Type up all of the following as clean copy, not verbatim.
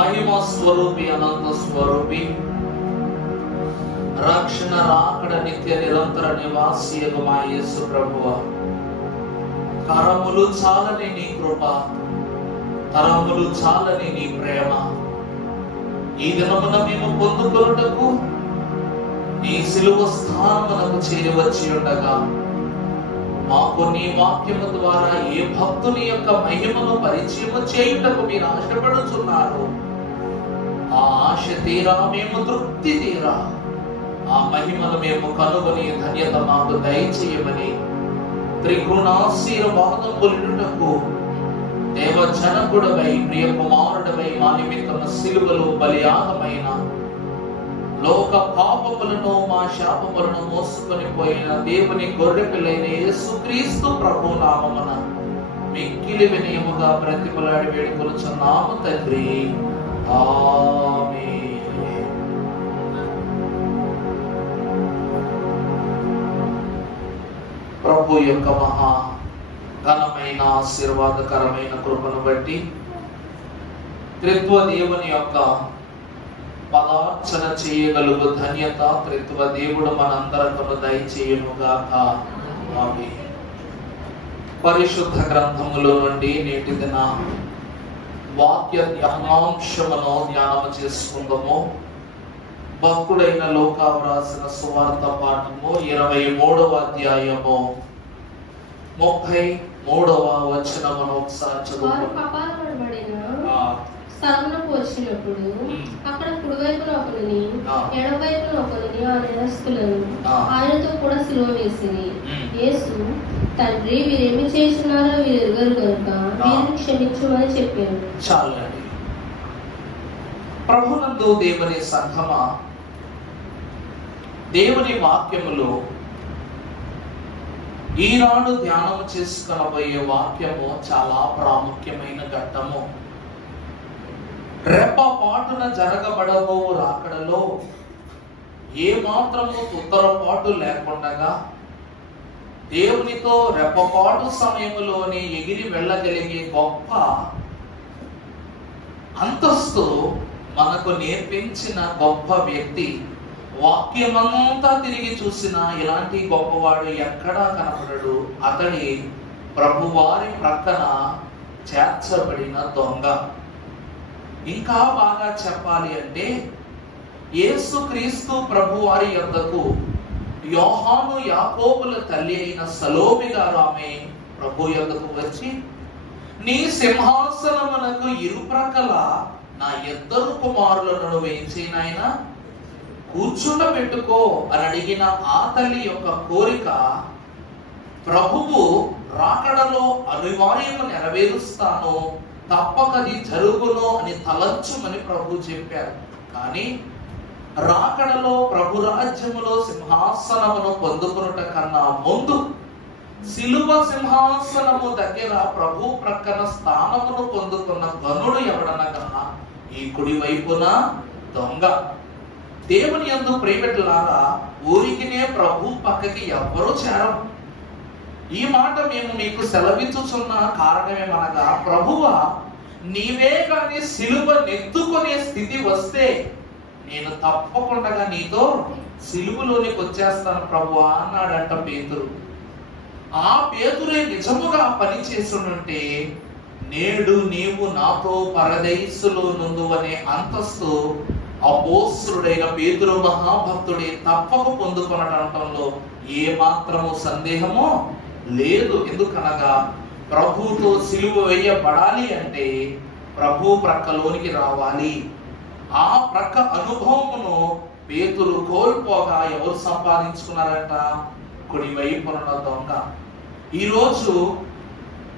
మహిమ స్వరూపి, అనంత స్వరూపి, రక్షణ రాకడ నిత్య నిరంతర నివాసియగు మా యేసు ప్రభువా, కరములు చాలని నీ కృప, తరములు చాలని నీ ప్రేమ ఈ దినమున మేము పొందుకొనుటకు నీ సిలువ స్థానమునకు చేరవచ్చి ఉండగా మాకు నీ వాక్యము ద్వారా ఏ భక్తుని యొక్క మహిమను పరిచయము చేయుటకు మీరు ఆశపడుచున్నారు. ఆ ఆశ తీరా మేము తృప్తి తీరా ఆ మహిమను మేము కనుగొని ధన్యత మాకు దయచేయమని త్రిగుణాశీర్వాదములుటకు దేవజనకుడవై ప్రియ కుమారుడవై మా నిమిత్తము సిలువలో బలియాగమైన లోక పాపములను మా శాపములను మోసుకొని పోయిన దేవుని గొర్రె పిల్లైన యేసుక్రీస్తు ప్రభు నామమున మిక్కిలి వినయముగా బ్రతిమలాడి వేడుకొనుచున్నాము తండ్రి, ఆమేన్. ప్రభు యొక్క మహా ఘనమైన ఆశీర్వాదకరమైన కృపను బట్టి త్రిత్వ దేవుని యొక్క పదార్చన చేయగలుగు ధన్యత త్రిత్వ దేవుడు మనందరకును దయచేయునుగాక. ఆమేన్. పరిశుద్ధ గ్రంథములో నుండి నేటి దిన వాక్య ధ్యానాంశమును ధ్యానము చేసుకుందాము. భక్తుడైన లూకా వ్రాసిన సువార్త పాఠము 23వ అధ్యాయము 33వ వచనమును ఒకసారి చదువుకుందాం. స్థలమునకు వచ్చినప్పుడు అక్కడ కుడివైపున ఒకరిని ఎడమవైపున ఒకరిని ఆ నేరస్తులను ఆయనతో కూడా సిలువ వేసింది. యేసు, తండ్రి, వీరేమి చేస్తున్నారో వీరు ఎరుగరు కనుక వీరిని క్షమించుమని చెప్పారు. చాలండి. ప్రభునందు దేవుని సంఘమా, దేవుని వాక్యములో ఈనాడు ధ్యానం చేసుకొనబోయే వాక్యము చాలా ప్రాముఖ్యమైన ఘట్టము. రెప్పపాటున జరగబడబో రాకడలో ఏ మాత్రము తొందరపాటు లేకుండా దేవునితో రెప్పపాటు సమయంలోనే ఎగిరి వెళ్ళగలిగే గొప్ప అంతస్తు మనకు నేర్పించిన గొప్ప వ్యక్తి. వాక్యమంతా తిరిగి చూసినా ఇలాంటి గొప్పవాడు ఎక్కడా కనపడడు. అతడి ప్రభువారి ప్రక్కన చేర్చబడిన దొంగ. ఇంకా బాగా చెప్పాలి అంటే యేసుక్రీస్తు ప్రభువారి యొద్దకు యోహాను యాకోబుల తల్లి అయిన సలోమి గారు ఆమె ప్రభు యొద్దకు వచ్చి, నీ సింహాసనమునకు ఇరుప్రక్కల నా ఇద్దరు కుమారులను నువ్వేం చేయనాయనా కూర్చుండబెట్టుకో అని అడిగిన ఆ తల్లి యొక్క కోరిక ప్రభువు రాకడలో అనివార్యము నెరవేరుస్తాను, తప్పకది జరుగును అని తలంచుమని ప్రభు చెప్పారు. కానీ రాకడలో ప్రభు రాజ్యములో సింహాసనమును పొందుకునుట కన్నా ముందు సిలువ సింహాసనము దగ్గర ప్రభు ప్రక్కన స్థానమును పొందుకున్న ధనుడు ఎవడనగా ఈ కుడి వైపున దొంగ. దేవుని యందు ప్రియబిడ్డలారా, ఊరికినే ప్రభు పక్కకి ఎవ్వరూ చేరరు. ఈ మాట మేము మీకు సెలవిచ్చుచున్న కారణమేమనగా, ప్రభువా, నీవే గాని సిలువ నెత్తుకునే స్థితి వస్తే నేను తప్పకుండా నీతో సిలువలోనికి వచ్చేస్తాను ప్రభువా అన్నాడంట పేతురు. ఆ పేతురే నిజముగా పని చేసుంటే నేడు నీవు నాతో పరదైసులో నుండు అనే అంతస్తు అపోస్తుడైన పేతురు మహాభక్తుడే తప్పక పొందుకొనటంలో ఏ మాత్రము సందేహమో లేదు. ఎందుకనగా ప్రభుతో సిలువ వేయబడాలి అంటే ప్రభు ప్రక్కలోనికి రావాలి. ఆ ప్రక్క అనుభవమును పేతురు కోల్పోగా ఎవరు సంపాదించుకున్నారంట? కుడి వైపున దొంగ. ఈరోజు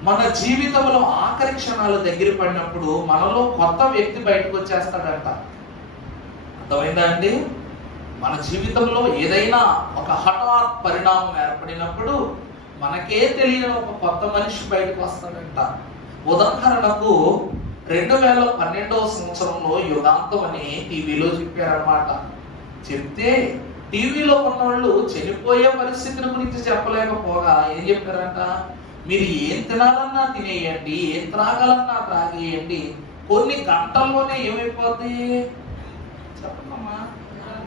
మన జీవితంలో ఆఖరి క్షణాలు దగ్గర పడినప్పుడు మనలో కొత్త వ్యక్తి బయటకు వచ్చేస్తాడంట. అర్థమైందా అండి? మన జీవితంలో ఏదైనా ఒక హఠాత్ పరిణామం ఏర్పడినప్పుడు మనకే తెలియని ఒక కొత్త మనిషి బయటకు వస్తాడంట. ఉదాహరణకు 2012వ సంవత్సరంలో యుగాంతం అని టీవీలో చెప్పారనమాట. చెప్తే టీవీలో ఉన్నవాళ్ళు చనిపోయే పరిస్థితిని గురించి చెప్పలేకపోగా ఏం చెప్పారంట, మీరు ఏం తినాలన్నా తినేయండి, ఏం త్రాగాలన్నా త్రాగేయండి, కొన్ని గంటల్లోనే ఏమైపోద్ది చెప్పమ్మా,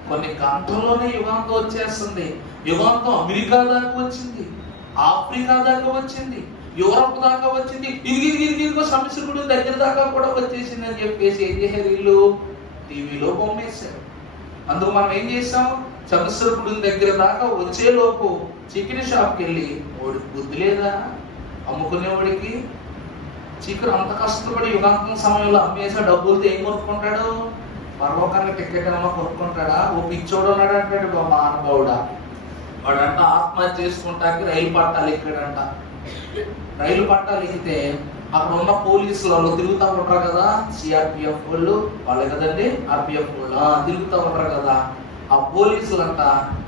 కొన్ని గంటల్లోనే యుగాంతం వచ్చేస్తుంది. యుగాంతం అమెరికా దాకా వచ్చింది, ఆఫ్రికా దాకా వచ్చింది, యూరప్ దాకా వచ్చింది, ఇదిగో సంస్కృతి దగ్గర దాకా కూడా వచ్చేసింది అని చెప్పేసి ఏం చేశారు వీళ్ళు, టీవీలో బొమ్మేశారు. అందుకు మనం ఏం చేసాం, సంస్కృతి దగ్గర దాకా వచ్చేలోపు చికెన్ షాప్కి వెళ్ళి వాడికి బుద్ధి లేదా అమ్ముకునేవాడికి, చికెన్ అంత కష్టపడి యుగాంతం సమయంలో అమ్మేసా డబ్బులతో ఏం కొనుక్కుంటాడు, పర్వకాన్ని టికెట్ ఏమో కొనుక్కుంటాడా, ఓ పిచ్చోడు ఉన్నాడు అంటాడు మహానుభావుడా, వాడంట ఆత్మహత్య చేసుకుంటానికి రైలు పట్టాలు ఎక్కాడంట. రైలు పట్టాలు ఎక్కితే అక్కడ ఉన్న పోలీసులు వాళ్ళు తిరుగుతూ ఉంటారు కదా, సిఆర్పిఎఫ్ వాళ్ళే కదండి, ఆర్పిఎఫ్ వాళ్ళు తిరుగుతూ ఉంటారు కదా, ఆ పోలీసులు అంట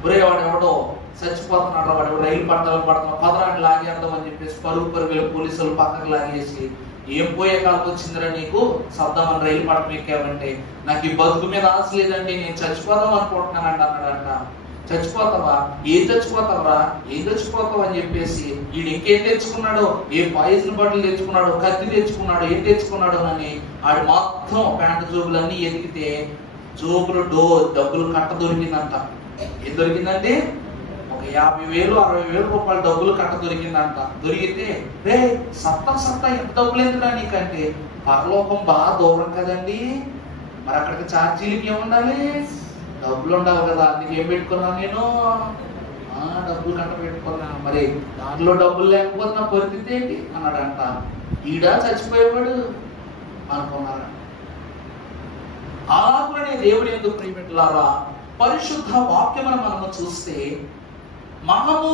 ఒరే వాడు ఎవడో చచ్చిపోతున్నాడు, వాడు రైలు పట్టాలు పడుతున్నాడు, పదరాన్ని లాగేద్దామని చెప్పేసి పరుగు పోలీసులు పక్కకు లాగేసి, ఏం పోయే కాలం వచ్చిందిరా నీకు సర్దామని రైలు పట్టం ఎక్కావంటే, నాకు ఈ బతుకు మీద ఆశ లేదండి, నేను చచ్చిపోదాం అనుకుంటున్నానంట అన్నాడంట. చచ్చిపోతావా, ఏం చచ్చిపోతావరా, ఏం చచ్చిపోతావు అని చెప్పేసి వీడు ఇంకేం తెచ్చుకున్నాడు, ఏ పాయిజన్ బాటిల్ తెచ్చుకున్నాడు, కత్తి తెచ్చుకున్నాడు, ఏం తెచ్చుకున్నాడు అని ఆడు మొత్తం ప్యాంటు జోబులన్నీ ఎదిగితే జోబులు డబ్బులు కట్ట దొరికిందంట. ఏం దొరికిందండి, ఒక 50,000 60,000 రూపాయల డబ్బులు కట్ట దొరికిందంట. దొరికితే రే సత్తా ఎంత డబ్బులు ఎందుకురా నీకంటే, పరలోకం బాగా దూరం కదండి, మరి అక్కడికి ఛార్జీలకి ఏముండాలి, డబ్బులు ఉండాలి కదా, అందుకు ఏం పెట్టుకున్నాను నేను, డబ్బులు కట్ట పెట్టుకున్నాను, మరి దాంట్లో డబ్బులు లేకపోతే నా పరిస్థితి ఏంటి అన్నాడంట. ఈడా చచ్చిపోయేవాడు అనుకున్నారా. అలాగే దేవుడు ఎందుకు ప్రియమిట్లారా, పరిశుద్ధ వాక్యమును మనము చూస్తే మనము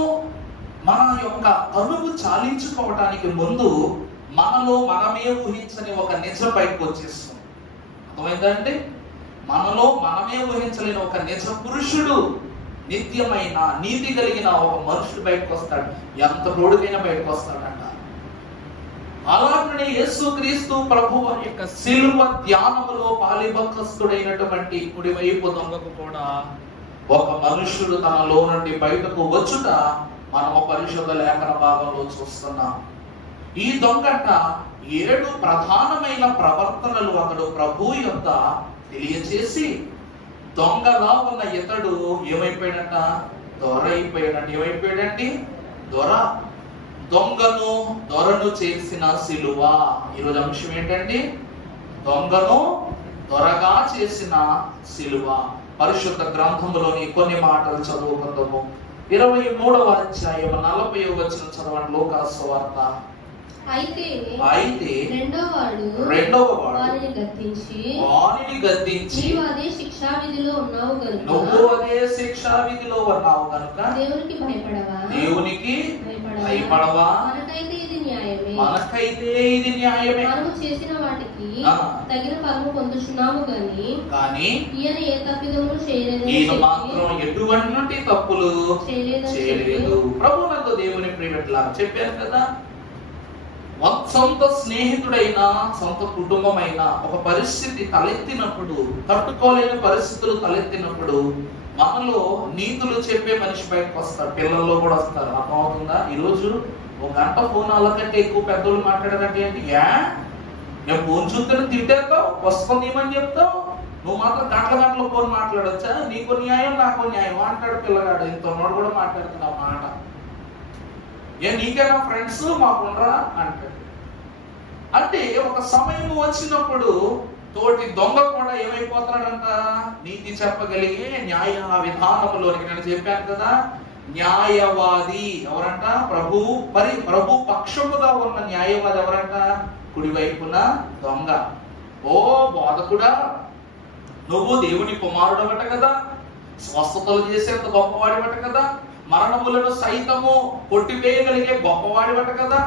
మన యొక్క తనువు చాలించుకోవటానికి ముందు మనలో మనమే ఊహించని ఒక నిజం బయటకు వచ్చేస్తుంది. అర్థమైందండి, మనలో మనమే ఊహించలేని ఒక నిజ పురుషుడు, నిత్యమైన నీతి కలిగిన ఒక మనుషుడు బయటకు వస్తాడు, ఎంత రోడ్డుకైనా బయటకు వస్తాడంట. అలాగే యేసుక్రీస్తు ప్రభువు యొక్క శిలువ ధ్యానములో పాలిభక్తుడైనటువంటి కుడివైపు దొంగకు కూడా ఒక మనుష్యుడు తనలో నుండి బయటకు వచ్చుట మనము పరిశుద్ధ లేఖన భాగంలో చూస్తున్నాం. ఈ దొంగట 7 ప్రధానమైన ప్రవర్తనలు అతడు ప్రభు యొక్క తెలియచేసి దొంగలా ఉన్న ఇతడు ఏమైపోయాడంట, దొర అయిపోయాడంట. ఏమైపోయాడండి, దొర. దొరను చేసిన సిలువ. ఈరోజు అంశం ఏంటండి, దొంగను దొరగా చేసిన సిలువ. పరిశుద్ధ గ్రంథములోని కొన్ని మాటలు చదువుకుందాము. 23వ అధ్యాయం 40వ వచనం చదవండి. లూకా సువార్త. అయితే రెండోవాడు వానిని గద్దించి నీవు అదే శిక్షావిధిలో ఉన్నావు గనుక దేవునికి భయపడవా? మనకైతే ఇది న్యాయమే. మనము చేసిన వాటికి తగిన ఫలము పొందుచున్నాము గాని ఈయన ఏ తప్పిదము చేయలేదు, మాత్రం ఎటువంటి తప్పులు చేయలేదు. ప్రభువునందు దేవుని ప్రియమిట్లారా, చెప్పారు కదా, సొంత స్నేహితుడైనా సొంత కుటుంబమైన ఒక పరిస్థితి తలెత్తినప్పుడు, తట్టుకోలేని పరిస్థితులు తలెత్తినప్పుడు మనలో నీతులు చెప్పే మనిషి బయటకు వస్తాడు. పిల్లల్లో కూడా వస్తారు. అర్థమవుతుందా? ఈరోజు 1 గంట ఫోన్ అల్లకంటే ఎక్కువ పెద్దోళ్ళు మాట్లాడారంటే ఏంటి, నేను ఫోన్ చూస్తేనే తింటేస్తావు, వస్తుంది ఏమని చెప్తావు, నువ్వు మాత్రం గంటల ఫోన్ మాట్లాడొచ్చా, నీకు న్యాయం నాకు న్యాయం అంటాడు పిల్లగాడు. ఇంత ఉన్నోడు కూడా మాట్లాడుతున్నావు మాట, నీకేనా ఫ్రెండ్స్ మాకుండరా అంటాడు. అంటే ఒక సమయం వచ్చినప్పుడు తోటి దొంగ కూడా ఏమైపోతాడంట, నీతి చెప్పగలిగే న్యాయ విధానములోనికి. నేను చెప్పాను కదా, న్యాయవాది ఎవరంట, ప్రభు పక్షముగా ఉన్న న్యాయవాది ఎవరంట, కుడివైపున దొంగ. ఓ బోధకుడా, నువ్వు దేవుని కుమారుడవట కదా, స్వస్థతలు చేసేంత గొప్పవాడివట కదా, మరణములను సైతము కొట్టివేయగలిగే గొప్పవాడివట కదా,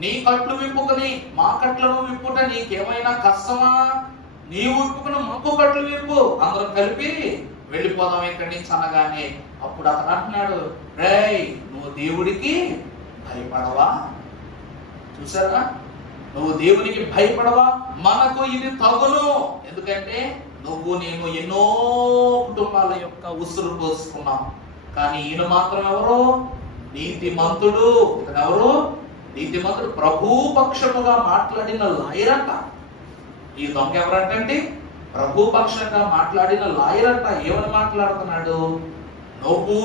నీ కట్లు విప్పుకొని మా కట్లను విప్పుట నీకేమైనా కష్టమా? నీవు విప్పుకుని మాకు కట్లు విప్పు, అందరం కలిపి వెళ్ళిపోదాం ఇక్కడి నుంచి అనగానే అప్పుడు అతను అంటున్నాడు, రేయ్ నువ్వు దేవుడికి భయపడవా? చూసారా, నువ్వు దేవునికి భయపడవా? మనకు ఇది తగును. ఎందుకంటే నువ్వు నేను ఎన్నో కుటుంబాల యొక్క ఉసురు పోసుకున్నాం, కానీ ఈయన మాత్రం ఎవరు, నీతిమంతుడు. ఇతను ఎవరు, నీతిమంతుడు ప్రభు పక్షముగా మాట్లాడిన లాయర్ అంట. ఈ దొంగ ఎవరంటే ప్రభు పక్షంగా మాట్లాడిన లాయర్ అంట. ఏమని మాట్లాడుతున్నాడు? నువ్వు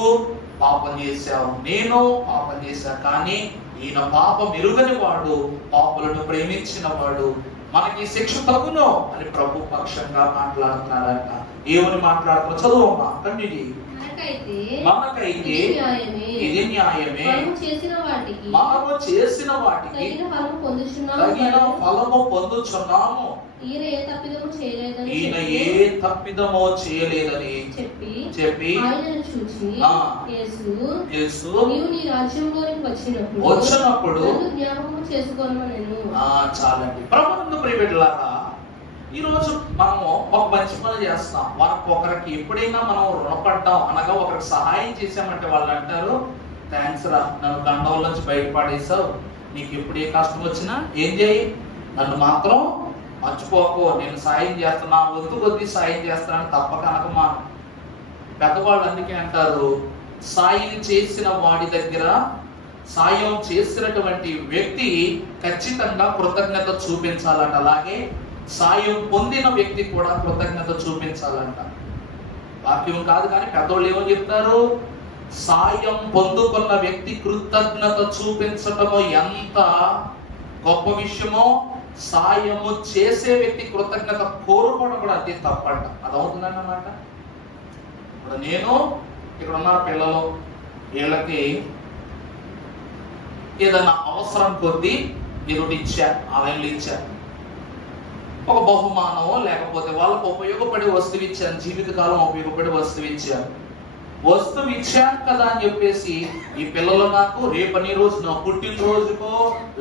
పాపం చేశావు, నేను పాపం చేశా, కానీ ఈయన పాపం ఎరుగని వాడు, పాపులను ప్రేమించిన వాడు, మనకి శిక్ష తగును అని ప్రభు పక్షంగా మాట్లాడుతున్నారంట. ఏమని మాట్లాడుతున్నా? చదువమ్మా, కంటిన్యూ. మనకైతే ఇది న్యాయమే, మనము చేసిన వాటికి తగిన ఫలము పొందుచున్నాము. ఈయన ఏ తప్పిదమో చేయలేదని చెప్పి వచ్చినప్పుడు చాలండి. ప్రభునందు ప్రియబిడ్డలారా, ఈ రోజు మనము ఒక మంచి పని చేస్తాం. ఒకరికి ఎప్పుడైనా మనం రుణపడ్డాం అనగా ఒకరికి సహాయం చేసామంటే వాళ్ళు అంటారు, థ్యాంక్స్ రా, నన్ను గండవల నుంచి బయటపడేసావు, నీకు ఎప్పుడు ఏ కష్టం వచ్చినా ఏం చేయి, నన్ను మాత్రం మర్చిపోకు, నేను సాయం చేస్తున్నా, వంతు కొద్ది సాయం చేస్తానని తప్పక అనకమా. పెద్దవాళ్ళు అందుకే అంటారు, సాయం చేసిన వాడి దగ్గర, సాయం చేసినటువంటి వ్యక్తి ఖచ్చితంగా కృతజ్ఞత చూపించాలంట. అలాగే సాయం పొందిన వ్యక్తి కూడా కృతజ్ఞత చూపించాలంట. వాక్యం కాదు కానీ పెద్దోళ్ళు ఏమో చెప్తారు, సాయం పొందుకున్న వ్యక్తి కృతజ్ఞత చూపించటము ఎంత గొప్ప విషయమో, సాయము చేసే వ్యక్తి కృతజ్ఞత కోరుకోవడం కూడా అదే తప్పంట. అది అవుతుందన్నమాట. ఇప్పుడు నేను ఇక్కడ ఉన్న పిల్లలు, వీళ్ళకి ఏదన్నా అవసరం కొద్దీ నేను ఇచ్చా, ఆన్లైన్లో ఇచ్చా, ఒక బహుమానమో లేకపోతే వాళ్ళకు ఉపయోగపడే వస్తువు ఇచ్చాను, జీవితకాలం ఉపయోగపడే వస్తువు ఇచ్చాను. వస్తువు ఇచ్చాను కదా అని చెప్పేసి ఈ పిల్లలు నాకు రేపని రోజు, నా పుట్టినరోజుకో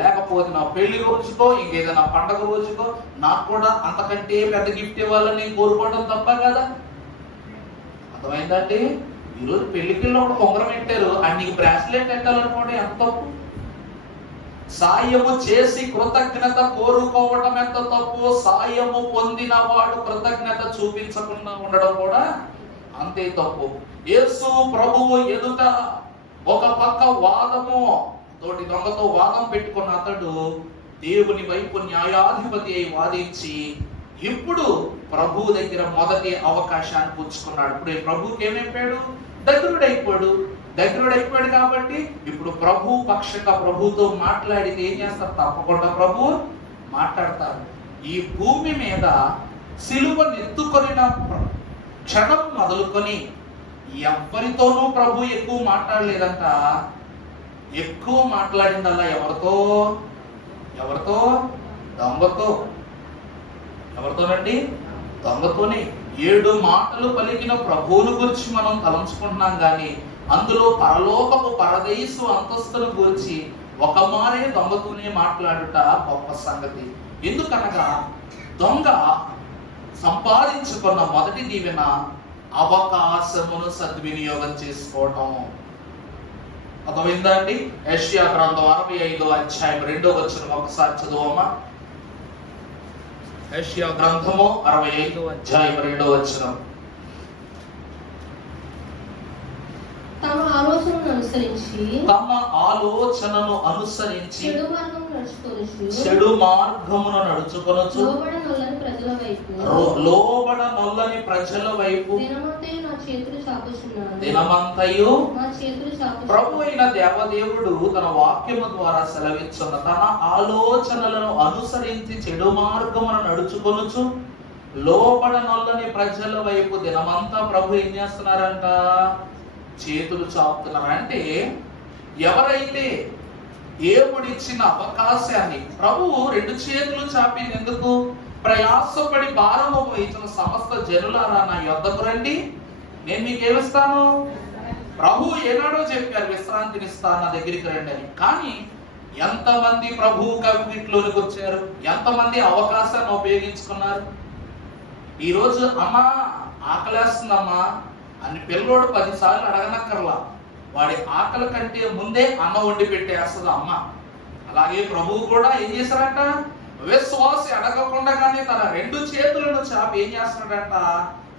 లేకపోతే నా పెళ్లి రోజుకో ఇంకేదైనా పండగ రోజుకో నాకు కూడా అంతకంటే పెద్ద గిఫ్ట్ ఇవ్వాలని నేను కోరుకోవడం తప్ప కదా. అర్థమైందండి? ఈరోజు పెళ్లికి ఒక ఉంగరం పెట్టారు, అన్నికి బ్రాస్లెట్ పెట్టాలనుకోండి, ఎంత తప్పు. సాయము చేసి కృతజ్ఞత కోరుకోవడం ఎంత తప్పు. సాయము పొందిన వాడు కృతజ్ఞత చూపించకుండా ఉండడం కూడా అంతే తప్పు. యేసు ప్రభువు ఎదుట ఒక పక్క వాదము తోటి దొంగతో వాదం పెట్టుకున్న అతడు దేవుని వైపు న్యాయాధిపతి అయి వాదించి ఇప్పుడు ప్రభు దగ్గర మొదటి అవకాశాన్ని పుచ్చుకున్నాడు. ఇప్పుడు ప్రభుకి ఏమైపోయాడు? దగ్గరుడైపోయాడు కాబట్టి ఇప్పుడు ప్రభు పక్షంగా ప్రభుతో మాట్లాడితే ఏం చేస్తారు? తప్పకుండా ప్రభు మాట్లాడతారు. ఈ భూమి మీద సిలువను ఎత్తుకొనిన క్షణం మొదలుకొని ఎవరితోనూ ప్రభు ఎక్కువ మాట్లాడలేదంట. ఎక్కువ మాట్లాడిందల్లా ఎవరితో? దొంగతో. ఎవరితోనండి? దొంగతోనే. 7 మాటలు పలికిన ప్రభువును గురించి మనం తలంచుకుంటున్నాం కానీ అందులో పరలోకపు పరదేశు అంతస్తును గురించి ఒక మారే దొంగతోనే మాట్లాడుట గొప్ప సంగతి. ఎందుకనగా దొంగ సంపాదించుకున్న మొదటి దీవెన అవకాశమును సద్వినియోగం చేసుకోవటం. అర్థమైందా అండి? యెషయా గ్రంథం 65వ అధ్యాయం 2వ వచనం ఒకసారి చదువమ్మా. యెషయా గ్రంథము 65వ అధ్యాయం 2వ వచనం. తమ ఆలోచనను అనుసరించి చెడు మార్గమును నడుచుకొనుచు లోబడనొల్లని ప్రజల వైపు దినమంతయు ప్రభు అయిన దేవదేవుడు తన వాక్యము ద్వారా సెలవిచ్చున్న తన ఆలోచనలను అనుసరించి చెడు మార్గమును నడుచుకొనుచు లోబడనొల్లని ప్రజల వైపు దినమంతా ప్రభు ఏం చేస్తున్నారంట? చేతులు చాపుతున్నారు. అంటే ఎవరైతే దేవుడిచ్చిన అవకాశాన్ని ప్రభువు 2 చేతులు చాపింది ఎందుకు? ప్రయాసపడి భారము వహించిన సమస్త జనులారా నా యొద్దకు రండి, నేను మీకు ఏమిస్తాను. ప్రభు ఏనాడో చెప్పారు, విశ్రాంతినిస్తాను, నా దగ్గరికి రండి అని. కానీ ఎంతమంది ప్రభు కవిట్లోనికి వచ్చారు? ఎంతమంది అవకాశాన్ని ఉపయోగించుకున్నారు? ఈరోజు అమ్మా ఆకలేస్తుందమ్మా అని పిల్లోడు 10 సార్లు అడగనక్కర్లా, వాడి ఆకలి కంటే ముందే అన్నం వండి పెట్టేస్తుంది అమ్మ. అలాగే ప్రభువు కూడా ఏం చేశారంట? విశ్వాసి అడగకుండానే తన 2 చేతులను చాపి ఏం చేస్తున్నాడంట?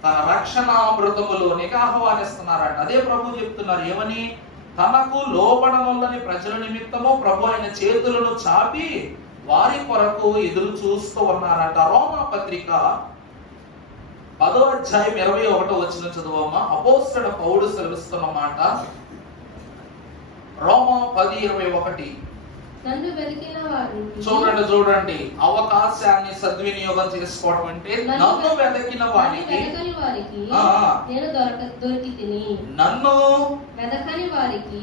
తన రక్షణామృతములోనికి ఆహ్వానిస్తున్నారంట. అదే ప్రభు చెప్తున్నారు, ఏమని? తనకు లోబడవల్లని ప్రజల నిమిత్తము ప్రభు ఆయన చేతులను చాపి వారి కొరకు ఎదురు చూస్తూ ఉన్నారట. రోమా పత్రిక 10వ అధ్యాయం 21వ వచనం చదువమ్మా. అపోస్తలుడైన పౌలు సెలవిస్తున్న మాట. రోమా 10:21. నన్ను వెతికిన వారికి, చూడండి అవకాశాన్ని సద్వినియోగం చేసుకోవడం అంటే నన్ను వెతికిన వారికి, నేను దొరికితిని. నన్ను వెతకని వారికి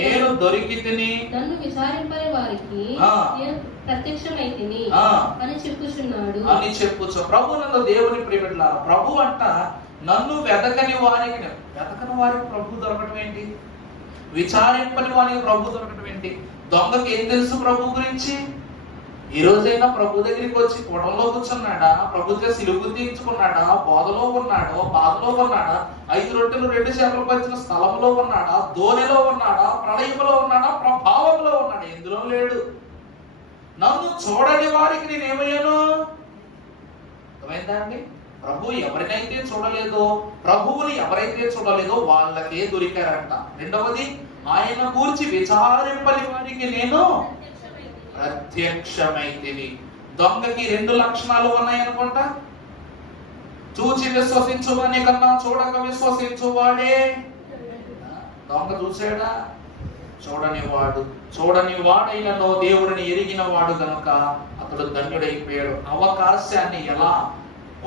నేను దొరికితిని, నన్ను విచారింపని వారికి నేను ప్రత్యక్షమైతిని అని చెప్పుచున్నాడు అని చెప్పుచు. ప్రభు నన్ను దేవుని ప్రియబిడ్డలారా, ప్రభు అంట నన్ను వెతకని వారికి ప్రభు దొరకటం ఏంటి? విచారింపని వారికి ప్రభు దొరకటం ఏంటి? దొంగకి ఏం తెలుసు ప్రభు గురించి? ఈ రోజైనా ప్రభు దగ్గరికి వచ్చి కొడంలో కూర్చున్నాడా? ప్రభుత్వ సిలుగు తీర్చుకున్నాడా? బోధలో ఉన్నాడా? బాధలో ఉన్నాడా? 5 రొట్టెలు 2 చేపలు పంచిన స్థలంలో ఉన్నాడా? దోణిలో ఉన్నాడా? ప్రళయంలో ఉన్నాడా? ప్రభావంలో ఉన్నాడా? ఎందులో లేడు. నన్ను చూడని వారికి నేనేమయ్యాను? అర్థమైందా అండి? ప్రభు ఎవరినైతే చూడలేదో, ప్రభువుని ఎవరైతే చూడలేదో వాళ్ళకే దొరికారంట. రెండవది, ఆయన గూర్చి విచారింపని వారికి నేను ప్రత్యక్షమైతిని. దొంగకి 2 లక్షణాలు ఉన్నాయనుకుంటా. చూచి విశ్వసించువాని కన్నా చూడక విశ్వసించువాడే. దొంగ చూసాడా? చూడని వాడైనను దేవుడిని ఎరిగిన వాడు గనుక అతడు ధన్యుడైపోయాడు. అవకాశాన్ని ఎలా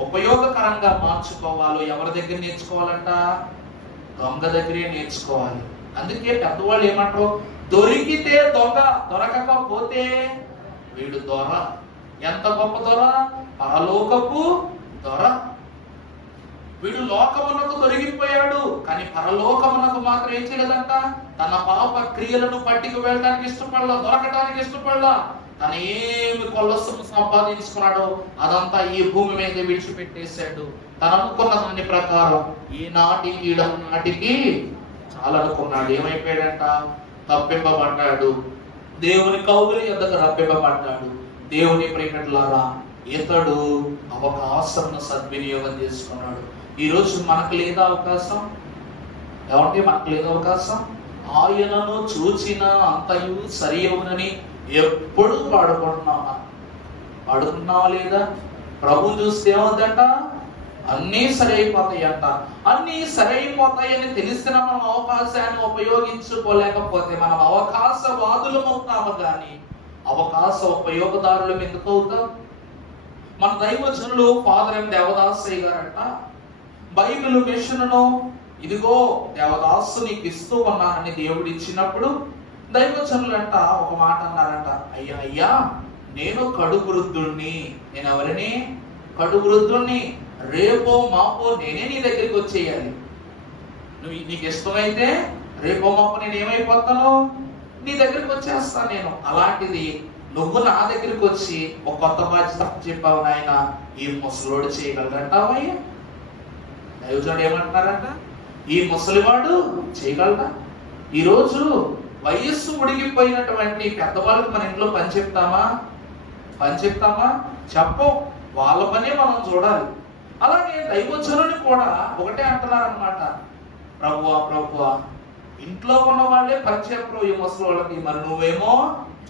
ఉపయోగకరంగా మార్చుకోవాలో ఎవరి దగ్గర నేర్చుకోవాలంట? దొంగ దగ్గరే నేర్చుకోవాలి. అందుకే పెద్దవాళ్ళు ఏమంటారు? దొరికితే దొంగ, దొరకకపోతే వీడు దొర. ఎంత గొప్ప దొర? పరలోకపు దొర. వీడు లోకమునకు దొరికిపోయాడు, కానీ పరలోకమునకు మాత్రం ఏం చేయలేదంట? తన పాప క్రియలను పట్టికి వెళ్ళడానికి ఇష్టపడలా, దొరకడానికి ఇష్టపడలా. తను ఏమి కొల్లస్సును సంపాదించుకున్నాడో అదంతా ఈ భూమి మీద విడిచిపెట్టేశాడు. తను అనుకున్న దాని ప్రకారం నాటికి చాలనుకున్నాడు. ఏమైపోయాడంట? తప్పింపబడ్డాడు. దేవుని కౌగిలి యొద్దకు రప్పింపబడ్డాడు. దేవుని ప్రియమిత్రులారా, ఇతడు అవకాశం సద్వినియోగం చేసుకున్నాడు. ఈ రోజు మనకు లేదా అవకాశం? ఏమంటే మనకు లేదా అవకాశం? ఆయనను చూచిన అంతయు సరి అవునని ఎప్పుడు పాడుకుంటున్నావా లేదా? ప్రభు చూస్తే ఏమవుతుందంట? అన్నీ సరైపోతాయంట. అన్నీ సరైపోతాయని తెలిసిన మనం అవకాశాన్ని ఉపయోగించుకోలేకపోతే మనం అవకాశవాదులం అవుతాము, కానీ అవకాశ ఉపయోగదారులు ఎందుకు అవుతాం? మన దైవజనులు ఫాదర్ ఎం దేవదాసయ్య గారంట బైబిల్ మిషన్ను ఇదిగో దేవదాసు నీకు ఇస్తూ ఉన్నానని దేవుడు ఇచ్చినప్పుడు దైవజనులంట ఒక మాట అన్నారంట. అయ్యా నేను కడు వృద్ధుణ్ణి. నేను ఎవరిని? కడు వృద్ధుణ్ణి. రేపో మాపో నేనే నీ దగ్గరికి వచ్చేయాలి. నీకు ఇష్టమైతే రేపో మాపో నేను ఏమైపోతాను? నీ దగ్గరికి వచ్చేస్తాను నేను. అలాంటిది నువ్వు నా దగ్గరికి వచ్చి ఒక కొత్త బాధ్యత చెప్పావు నాయన, ఈ ముసలోడు చేయగలరంటావయ్యా? దైవజనుడు ఏమంటున్నారంట? ఈ ముసలివాడు చేయగలరా? ఈరోజు వయస్సు ఉడిగిపోయినటువంటి పెద్దవాళ్ళకి మన ఇంట్లో పని చెప్తామా? చెప్పం. వాళ్ళ పనే మనం చూడాలి. అలాగే దైవజనుని కూడా ఒకటే అంటున్నారనమాట. ప్రభువా ఇంట్లో ఉన్న వాళ్ళే పని చెప్పరు ఈ ముసలి వాళ్ళకి, మరి నువ్వేమో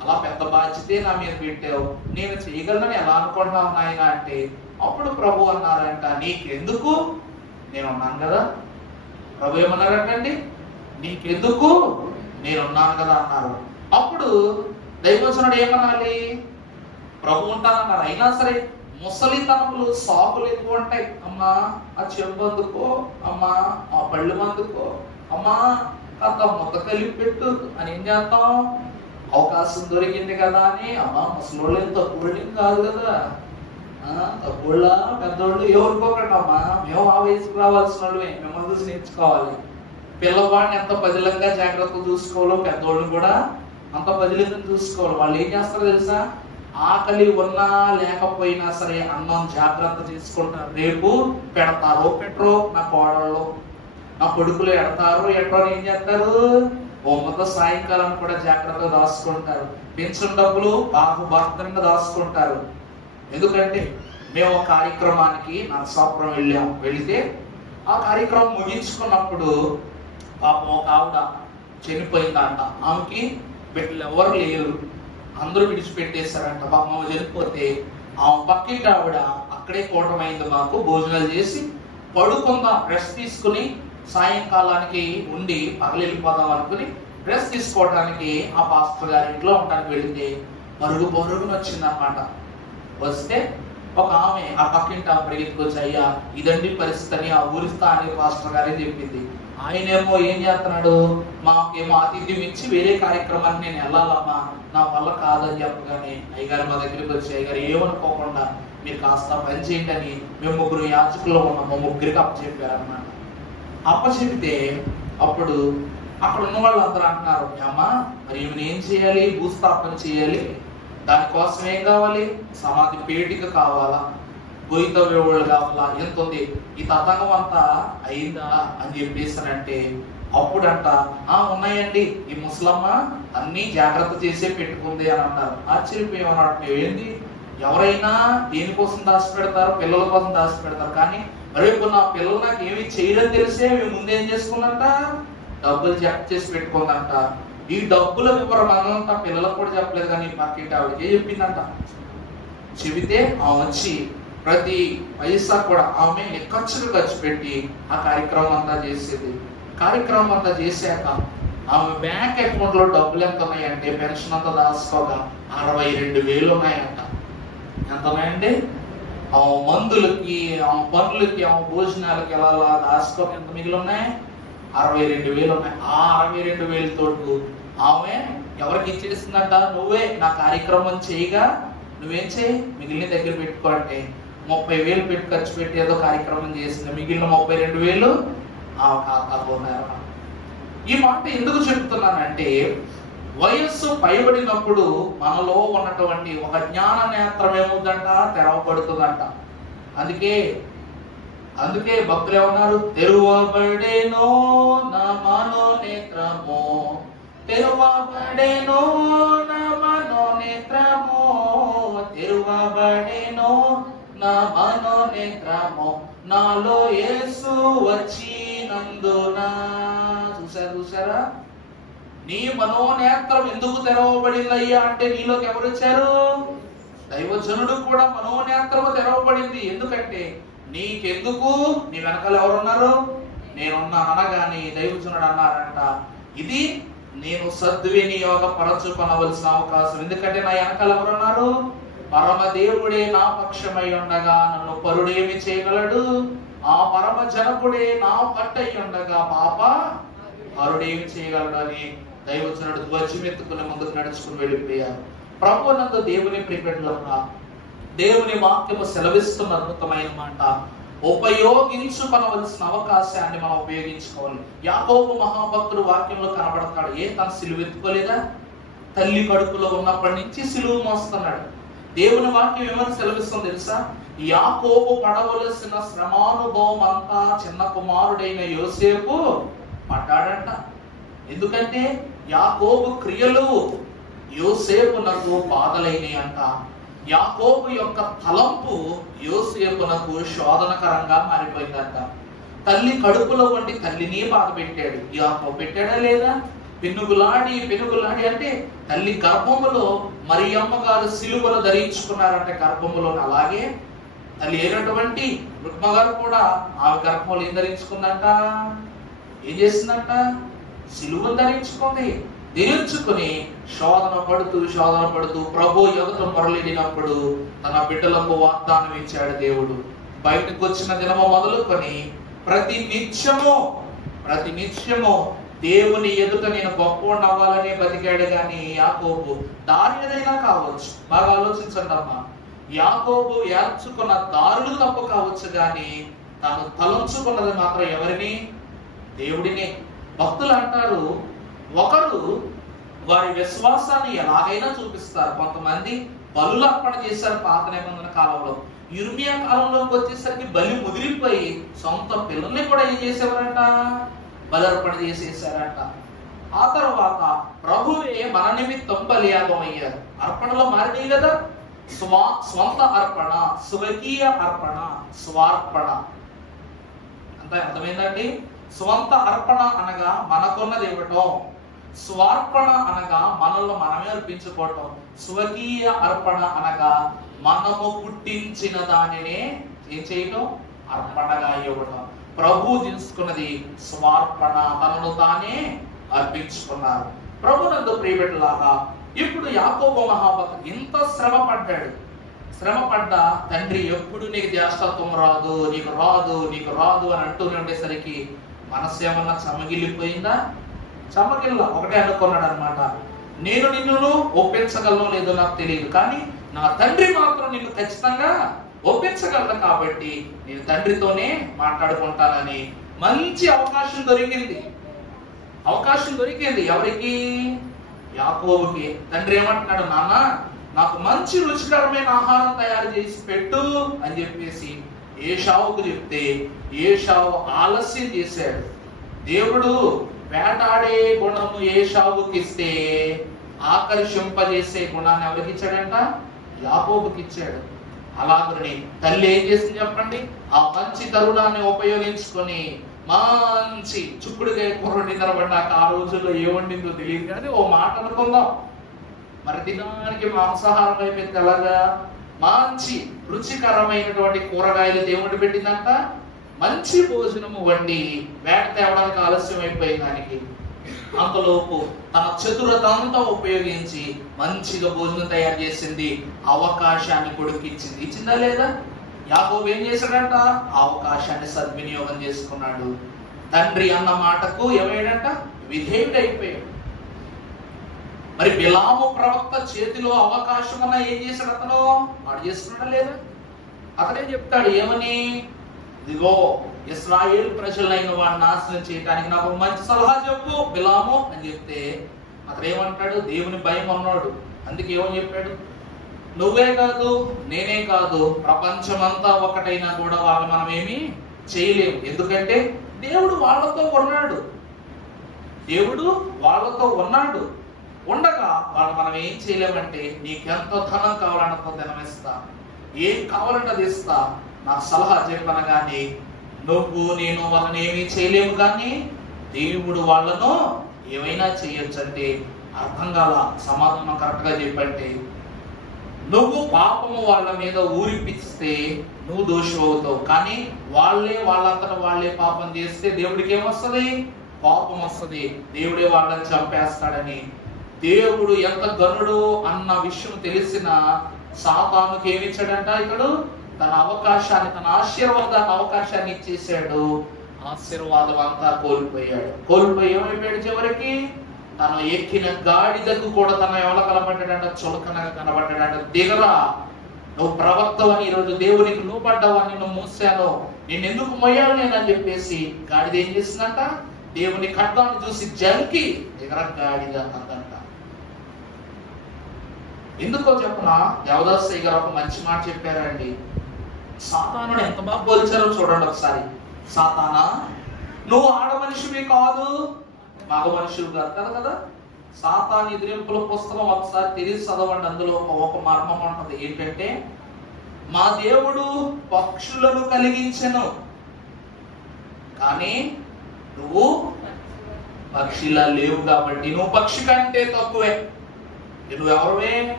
అలా పెద్ద బాధ్యతే నా మీద పెట్టావు, నేను చేయగలనని ఎలా అనుకుంటున్నావు నాయన అంటే, అప్పుడు ప్రభు అన్నారంట, నీకెందుకు? నేనున్నాను కదా. ప్రభు ఏమన్నారంటండి? నీకెందుకు? నేనున్నాను కదా అన్నారు. అప్పుడు దైవజనుడు ఏమనాలి? ప్రభు ఉంటానన్నారు. అయినా సరే ముసలితనములు సాకులు ఎక్కువ ఉంటాయి. అమ్మా ఆ చెంబు అందుకో, అమ్మా ఆ పళ్ళు అందుకో, అమ్మా కాస్త ముద్ద కలిపి పెట్టు అని ఏం చేస్తాం? అవకాశం దొరికింది కదా అని. అమ్మా ముసలోళ్ళు తక్కువ కాదు కదా, తక్కువ పెద్దోళ్ళు ఎవరికోకండి అమ్మా, మేము ఆ వయసుకు రావాల్సిన వాళ్ళమే, మిమ్మల్ని చూసి నేర్చుకోవాలి. పిల్లవాడిని ఎంత పదిలంగా జాగ్రత్తగా చూసుకోవాలో పెద్దోళ్ళని కూడా అంత పదిలంగా చూసుకోవాలి. వాళ్ళు ఏం చేస్తారో తెలుసా? ఆకలి ఉన్నా లేకపోయినా సరే అన్నం జాగ్రత్త తీసుకుంటారు. రేపు పెడతారో పెట్టరో, నా కోడళ్ళు నా కొడుకులు ఎడతారో ఎట్టో ఏం చేస్తారు? మొత్తం సాయంకాలం కూడా జాగ్రత్తగా దాచుకుంటారు. పెన్షన్ డబ్బులు బాగా భద్రంగా దాచుకుంటారు. ఎందుకంటే మేము ఒక కార్యక్రమానికి నరసాపురం వెళితే ఆ కార్యక్రమం ముగించుకున్నప్పుడు పాపం ఒక ఆవిడ చనిపోయిందంట. ఆమెకి బిడ్డలు ఎవరు లేరు, అందరూ విడిచిపెట్టేశారంట. పాపం చనిపోతే ఆమె పక్కింటి ఆవిడ అక్కడే కూటమైంది, మాకు భోజనాలు చేసి పడుకుందాం రెస్ట్ తీసుకుని సాయంకాలానికి ఉండి పగలు వెళ్ళిపోదాం అనుకుని రెస్ట్ తీసుకోవడానికి ఆ పాస్టర్ గారి ఇంట్లో ఉండడానికి వెళితే పరుగున వచ్చిందన్నమాట. వస్తే ఒక ఆమె ఆ పక్కింటి ఆమె పరిగెత్తుకొచ్చి, అయ్యా ఇదండి పరిస్థితి అని ఆ ఊరి స్థానిక పాస్టర్ గారే చెప్పింది. ఆయనేమో ఏం చేస్తున్నాడు, మాకేమో ఆతిథ్యం ఇచ్చి వేరే కార్యక్రమానికి నేను వెళ్ళాలమ్మా, నా వల్ల కాదని చెప్పగానే అయ్యగారు మా దగ్గరికి వచ్చి, అయ్యగారు ఏమనుకోకుండా మీరు కాస్త పని చేయండి అని మేము 3 యాజకుల్లో ఉన్నాం, మా 3కి అప్పచెప్పారన్నమాట. అప్పచెప్తే అప్పుడు అక్కడ ఉన్న వాళ్ళందరూ అంటున్నారు, అమ్మా మరి ఈమెను ఏం చేయాలి, భూస్థాపన చేయాలి, దానికోసం ఏం కావాలి, సమాధి పేటిక కావాలా, గోయితవ్యవుళ్ళు కావాలా, ఎంత ఉంది, ఈ తతంగం అంతా అయిందా అని చెప్పేసానంటే అప్పుడంట ఉన్నాయండి, ఈ ముసలమ్మ అన్ని జాగ్రత్త చేసే పెట్టుకుంది అని అన్నారు. ఆశ్చర్యపోయేమన్నాడు, ఏంది ఎవరైనా దేనికోసం దాచిపెడతారు, పిల్లల కోసం దాచిపెడతారు, కానీ రేపు నా పిల్లలు నాకు ఏమి చేయడం తెలిసే మేము ముందేం చేసుకుందంట, డబ్బులు జప్తు చేసి పెట్టుకుందంట. ఈ డబ్బుల వివరం అంతా పిల్లలకు కూడా చెప్పలేదు, కానీ పక్కింటి ఆవిడకే చెప్పిందంట. చెబితే ఆమె వచ్చి ప్రతి పైసా కూడా ఆమె ఖర్చు పెట్టి ఆ కార్యక్రమం అంతా చేసేది. కార్యక్రమం అంతా చేశాక ఆమె బ్యాంక్ అకౌంట్ లో డబ్బులు ఎంత ఉన్నాయంటే పెన్షన్ అంతా దాచుకోగా 62,000 ఉన్నాయంట. ఎంత ఉన్నాయండి? ఆమె మందులకి, ఆమె పనులకి, ఆమె భోజనాలకి ఎలా దాచుకోక ఎంత మిగిలి ఉన్నాయి? 62,000 ఉన్నాయి. ఆ 62,000 తోటి ఆమె ఎవరికి ఇచ్చేసిందంట, నువ్వే నా కార్యక్రమం చేయగా నువ్వేం చేయి, మిగిలిన దగ్గర పెట్టుకో అంటే 30,000 పెట్టి ఖర్చు పెట్టి ఏదో కార్యక్రమం చేసింది. మిగిలిన 32,000 ఆమె ఖాతాలో ఉన్నారు. ఈ మాట ఎందుకు చెప్తున్నానంటే, వయస్సు పైబడినప్పుడు మనలో ఉన్నటువంటి ఒక జ్ఞాన నేత్రం ఏముందంట, తెరవబడుతుందంట. అందుకే భక్తులు ఏమన్నారు, తెరువబడేనో నా మనోనేత్రము, తెరువబడేనో నా మనోనేత్రము, తెరువబడేనో నా మనోనేత్రము, నాలో యేసు వచ్చినందున. చూసారా, నీ మనోనేత్రం ఎందుకు తెరవబడిందయ్యా అంటే, నీలోకి ఎవరు వచ్చారు? దైవజనుడు కూడా మనోనేత్రము తెరవబడింది. ఎందుకంటే నీకెందుకు, నీ వెనకాల ఎవరున్నారు, నేనున్నా అనగానే దైవజనుడు అన్నారంట, ఇది నేను సద్వినియోగపరచుకొనవలసిన అవకాశం. ఎందుకంటే నా వెనకాల ఎవరున్నారు? పరమదేవుడే నా పక్షమై ఉండగా నన్ను పరుడేమి చేయగలడు? ఆ పరమ జనకుడే నా పట్టై ఉండగా పాప పరుడేమి చేయగలడు అని దైవజనుడు ధ్వజమెత్తుకుని ముందుకు నడుచుకుని వెళ్ళిపోయారు. ప్రభువునందు దేవుని ప్రియబిడ్డలారా, దేవుని వాక్యము సెలవిస్తున్న అద్భుతమైన మాట, ఉపయోగించుకొనవలసిన అవకాశాన్ని మనం ఉపయోగించుకోవాలి. యాకోబు మహాభక్తుడు వాక్యంలో కనబడతాడు. తన సిలువ ఎత్తుకోలేదా? తల్లి కడుపులో ఉన్నప్పటి నుంచి సిలువ మోస్తున్నాడు. దేవుని వాక్యం ఏమని సెలవిస్తుంది తెలుసా? యాకోబు పడవలసిన శ్రమానుభవం అంతా చిన్న కుమారుడైన యోసేపు పడ్డాడంట. ఎందుకంటే యాకోబు క్రియలు యోసేపునకు బాధలైనవి అంట. యాకోబు యొక్క తలంపు యోసేపునకు శోధనకరంగా మారిపోయిందంట. తల్లి కడుపులో వంటి తల్లిని బాధ పెట్టాడు. యాకోబు పెట్టాడా లేదా? పెనుగులాడి అంటే తల్లి గర్భములో మరియమ్మ గారు సిలువను ధరించుకున్నారంటే గర్భములో. అలాగే తల్లి అయినటువంటి రుక్మ గారు కూడా ఆమె గర్భంలో ఏం ధరించుకుందంట? ఏం చేసిందంట? సిలువను ధరించుకుంది. ధరించుకుని శోధన పడుతూ ప్రభు ఎదుట మొరలిడినప్పుడు తన బిడ్డలకు వాగ్దానం ఇచ్చాడు దేవుడు. బయటకు వచ్చిన దినము మొదలుకొని ప్రతి నిత్యము దేవుని ఎదుట నేను గొప్పవాడిని అవ్వాలనే బతికాడు. గాని యాకోబు దారి ఏదైనా కావచ్చు, బాగా ఆలోచించండి అమ్మా, యాకోబు ఏర్చుకున్న దారులు తప్పు కావచ్చు, గాని తాను తలంచుకున్నది మాత్రం ఎవరిని? దేవుడిని. భక్తులు అంటారు, ఒకరు వారి విశ్వాసాన్ని ఎలాగైనా చూపిస్తారు. కొంతమంది బలులు అర్పణ చేశారు పాత నిబంధన కాలంలో. యిర్మీయా కాలంలోకి వచ్చేసరికి బలి ముదిరిపోయి సొంత పిల్లల్ని కూడా ఏం చేసేవారంట? బలర్పణ చేసేసారంట. ఆ తర్వాత ప్రభువే మన నిమిత్తం బలియాగం అయ్యారు. అర్పణలో మారినాయి కదా, స్వంత అర్పణ, స్వకీయ అర్పణ, స్వార్పణ. అంత అర్థమైందండి? స్వంత అర్పణ అనగా మనకున్నది ఇవ్వటం, స్వార్పణ అనగా మనల్ని మనమే అర్పించుకోవటం, స్వకీయ అర్పణ అనగా మనము పుట్టించిన దానినే ఏం చేయటం, అర్పణగా ఇవ్వటం. ప్రభు తీసుకున్నది స్వార్పణ, తనను తానే అర్పించుకున్నారు. ప్రభునందు ప్రియబిడ్డలాగా ఇప్పుడు యాకోబు మహాభక్తుడు ఇంత శ్రమ పడ్డాడు. శ్రమ పడ్డ తండ్రి ఎప్పుడు నీకు జ్యేష్ఠత్వం రాదు, నీకు రాదు, నీకు రాదు అని అంటూనే ఉండేసరికి మనసు ఏమన్నా చమగిలిపోయిందా? చమగిల్ల. ఒకటే అనుకున్నాడు అనమాట, నేను నిన్ను ఒప్పించగలను లేదో నాకు తెలియదు, కానీ నా తండ్రి మాత్రం నిన్ను ఖచ్చితంగా ఒప్పించగలను, కాబట్టి నేను తండ్రితోనే మాట్లాడుకుంటానని మంచి అవకాశం దొరికింది. ఎవరికి? యాకోబుకి. తండ్రి ఏమంటున్నాడు, నాన్న నాకు మంచి రుచికరమైన ఆహారం తయారు చేసి పెట్టు అని చెప్పేసి ఏశావుకు చెప్తే ఏశావు ఆలస్యం చేశాడు. దేవుడు వేటాడే గుణము ఏశావుకి ఇస్తే ఆకర్షింపజేసే గుణాన్ని ఎవరికి ఇచ్చాడంట? యాకోబుకి ఇచ్చాడు. అలాగని తల్లి ఏం చేసింది చెప్పండి? ఆ మంచి తరుణాన్ని ఉపయోగించుకొని మంచి చుక్కుడుగా కూర నిద్రపడ్డాక, ఆ రోజుల్లో ఏ వండిందో తెలియదు కానీ ఓ మాట అనుకుందాం, మరి దినానికి మాంసాహారం అయిపోయింది ఎలాగా? మంచి రుచికరమైనటువంటి కూరగాయలు దేవుడు పెట్టిందంట. మంచి భోజనము వండి వేట తేవడానికి ఆలస్యం అయిపోయింది దానికి. అంతలోపు తన చతురతంతా ఉపయోగించి మంచిగా భోజనం తయారు చేసింది, అవకాశాన్ని కొడుకు ఇచ్చింది. ఇచ్చిందా లేదా? యాకోబు ఏం చేశాడంట? అవకాశాన్ని సద్వినియోగం చేసుకున్నాడు. తండ్రి అన్న మాటకు ఏమయ్యాడంట? విధేయుడైపోయాడు. మరి బిలాము ప్రవక్త చేతిలో అవకాశం అన్న ఏం చేశాడు అతను? వాడు చేస్తున్నాడా లేదా? అతనేం చెప్తాడు, ఏమని? ఇదిగో ఇశ్రాయేల్ ప్రజలైన వాడిని నాశనం చేయడానికి నాకు మంచి సలహా చెప్పు బిలాము అని చెప్తే అతను ఏమంటాడు? దేవుని భయం అన్నాడు. అందుకే ఏమని చెప్పాడు? నువ్వే కాదు, నేనే కాదు, ప్రపంచమంతా ఒకటైనా కూడా వాళ్ళు మనం ఏమీ చేయలేము. ఎందుకంటే దేవుడు వాళ్ళతో ఉన్నాడు. ఉండగా వాళ్ళు మనం ఏం చేయలేమంటే, నీకెంత ధనం కావాలంటే ధనం ఇస్తా, ఏం కావాలంటే అది ఇస్తా, నాకు సలహా చెప్పనగానే నేను వాళ్ళని ఏమీ చేయలేము, కానీ దేవుడు వాళ్ళను ఏమైనా చేయొచ్చు అంటే అర్థం కాల. సమాధానం కరెక్ట్ గా చెప్పంటే, నువ్వు పాపము వాళ్ళ మీద ఊరిపిస్తే నువ్వు దోషి అవుతావు, కానీ వాళ్ళంతటా వాళ్ళే పాపం చేస్తే దేవుడికి ఏమొస్తుంది? పాపం వస్తుంది. దేవుడే వాళ్ళని చంపేస్తాడని. దేవుడు ఎంత గనుడు అన్న విషయం తెలిసిన సాతానుకి ఏమిచ్చాడంట? ఇతడు తన అవకాశాన్ని, తన అవకాశాన్ని ఇచ్చేసాడు. ఆశీర్వాదం అంతా కోల్పోయి ఏమైపోయాడు? చివరికి తను ఎక్కిన గాడిదకు కూడా తన ఎవరు కనబడ్డాడంట? చులకనగా కనబడ్డాడంట. దిగరా, నువ్వు ప్రవక్తవని, ఈరోజు దేవునికి లోబడ్డావని నిన్ను మూసాను, నిన్నెందుకు మొయ్యాలి నేను అని చెప్పేసి గాడిద ఏం చేసిందంట? దేవుని ఖడ్గాన్ని చూసి జంకి దిగరా గాడిద అందంట. ఎందుకో చెప్పనా? దేవదాసయ్య గారు ఒక మంచి మాట చెప్పారండి. సాతానుడు ఎంత బాగా పోల్చారో చూడండి ఒకసారి. సాతానా, నువ్వు ఆడ మనిషివి కాదు, మగ మనుషులు కాదు కదా. సాతాను ఎదిరింపుల పుస్తకం ఒకసారి తెలిసి చదవండి. అందులో ఒక మర్మం ఉంటది. ఏంటంటే, మా దేవుడు పక్షులను కలిగించెను, కానీ నువ్వు పక్షిలా లేవు కాబట్టి నువ్వు పక్షి కంటే తక్కువే. నువ్వెవరువే?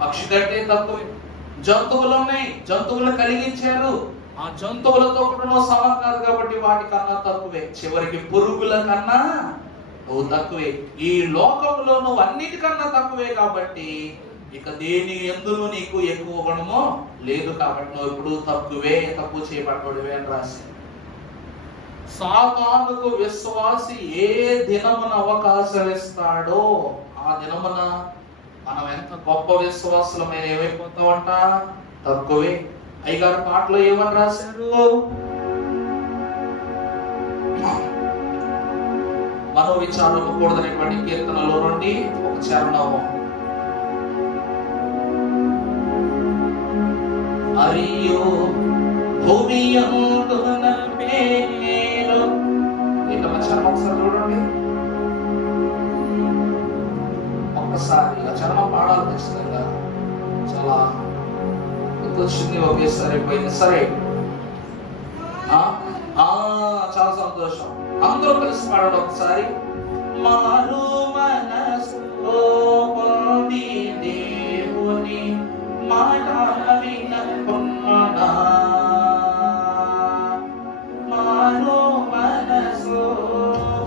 పక్షి కంటే తక్కువే. జంతువులు ఉన్నాయి, జంతువులను కలిగించారు, ఆ జంతువులతో కూడా నువ్వు సమం కాదు కాబట్టి వాటికన్నా తక్కువే. చివరికి పురుగుల కన్నా నువ్వు తక్కువే. ఈ లోకంలో నువ్వు అన్నిటికన్నా తక్కువే కాబట్టి ఇక దేని ఎందులో నీకు ఎక్కువ గుణమో లేదు, కాబట్టి నువ్వు ఎప్పుడు తక్కువ చేయబడ్డవే అని రాసి. సాతానుకు విశ్వాసి ఏ దినమున అవకాశం ఇస్తాడో ఆ దినమున మనం ఎంత గొప్ప విశ్వాసులమైన ఏమైపోతామంట? తక్కువే. అయ్యగారు పాటలో ఏమని రాశారు? మనో విచారము కూడదనేటువంటి కీర్తనలో నుండి ఒక చరణము. అరియో భూమియందున పేరు, ఇట్లా చరణం ఒకసారి చూడండి. ఒక్కసారి ఆ చరణం పాడాలి ఖచ్చితంగా. చాలా వచ్చింది, ఒకేసారి పోయింది. సరే, చాలా సంతోషం. అందరూ కలిసి పాడండి ఒకసారి. మారు మనసు పొంది దేవుని మాట వినకున్నా, మారు మనసు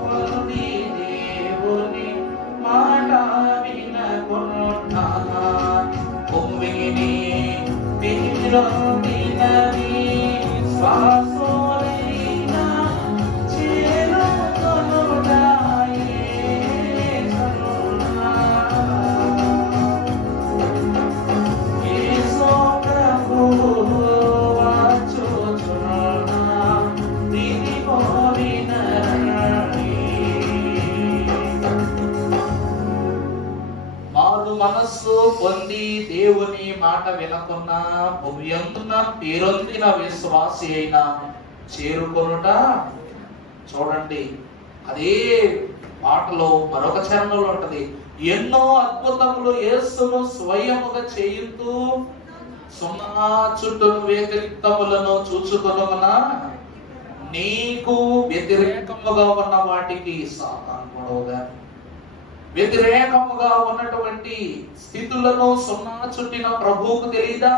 పొంది దేవుని మాట వినకున్నా, భూమిని విరమినవి శ్వాసోలైన చేరుకొనుడాయే కరుణా. యేసు ప్రభువు వచ్చుచున్నా, ఇదిగో వినండి. మారు మనస్సు పొంది దేవుని మాట వినకున్నా, భూమి అందున పేరొందిన విశ్వాసి అయినా చేరుకొనుట. చూడండి, అదే పాటలో మరొక చరణంలో ఉంటది, ఎన్నో అద్భుతములు యేసును స్వయముగా చేయుతూ సున్నా చుట్టూను వ్యతిరేకములను చూచుకొనుమన, నీకు వ్యతిరేకముగా ఉన్న వాటికి సాతాను గొడవగా, వ్యతిరేకముగా ఉన్నటువంటి స్థితులను సున్నా చుట్టిన ప్రభువుకు తెలియదా?